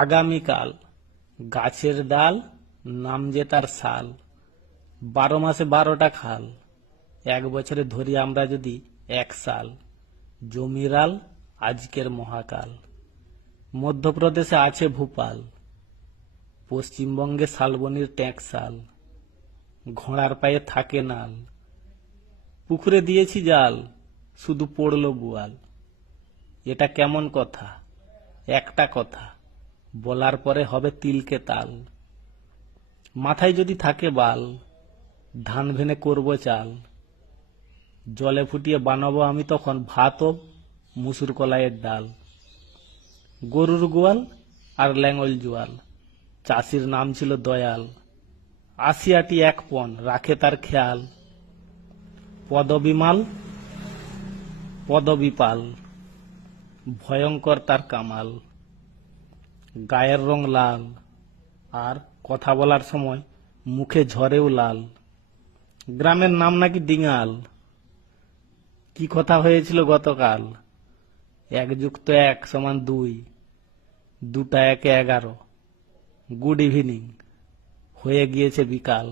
আগামীকাল গাছের ডাল, নাম যে তার সাল, 12 মাসে 12টা খাল, 1 বছরে ধরি আমরা যদি 1 সাল, জমিরাল আজকের মহাকাল। মধ্যপ্রদেশে আছে ভূপাল, পশ্চিমবঙ্গে শালবনির ট্যাঁকশাল, ঘোড়ার পায়ে থাকে নাল, পুকুরে দিয়েছি জাল, শুধু পড়ল বোয়াল। এটা কেমন কথা? একটা কথা, বলার পরে হবে তিলকে তাল। মাথায় যদি থাকে বাল, ধান ভেনে করব চাল, জলে ফুটিয়ে বানাবো আমি তখন ভাত ও মুসুর কলাইয়ের ডাল। গরুর গোয়াল আর ল্যাঙ্গল জোয়াল, চাষির নাম ছিল দয়াল, 80 এক পণ রাখে তার খেয়াল। পদবিমাল পদবিপাল, ভয়ঙ্কর তার কামাল, গায়ের রং লাল, আর কথা বলার সময় মুখে ঝরেও লাল। গ্রামের নাম নাকি ডিঙাল। কি কথা হয়েছিল গতকাল? 1+1 = 2, 2টা 1 = 11, গুড ইভিনিং, হয়ে গিয়েছে বিকাল।